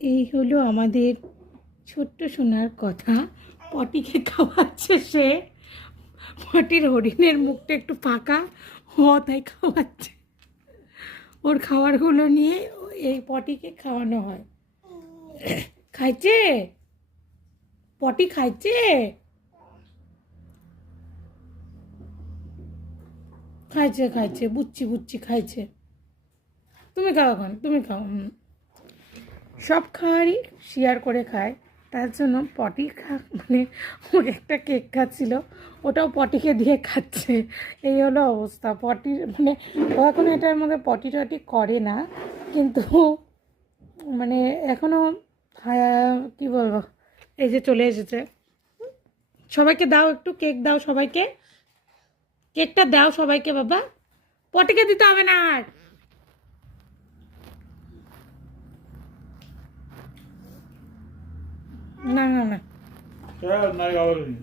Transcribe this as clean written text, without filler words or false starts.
এই হলো আমাদের ছোট্ট সোনার কথা। পটিকে খাওয়াচ্ছে সে। পটির হরিণের মুখটা একটু ফাঁকা, তাই খাওয়াচ্ছে। ওর খাবারগুলো নিয়ে এই পটিকে খাওয়ানো হয়। খাইছে? পটি খাইছে? খাইছে খাইছে, বুচ্চি বুচ্চি খাইছে। তুমি খাও, এখন তুমি খাও। সব খাবারই শেয়ার করে খায়, তার জন্য পটি মানে ও একটা কেক খাচ্ছিল, ওটাও পটিকে দিয়ে খাচ্ছে। এই হলো অবস্থা পটির, মানে ও এখন এটার মধ্যে পটি টটি করে না, কিন্তু মানে এখনও কী বলবো, এই যে চলে এসেছে। সবাইকে দাও, একটু কেক দাও সবাইকে, কেকটা দাও সবাইকে বাবা। পটিকে দিতে হবে না আর। না না না, Çay almaya kaldırın.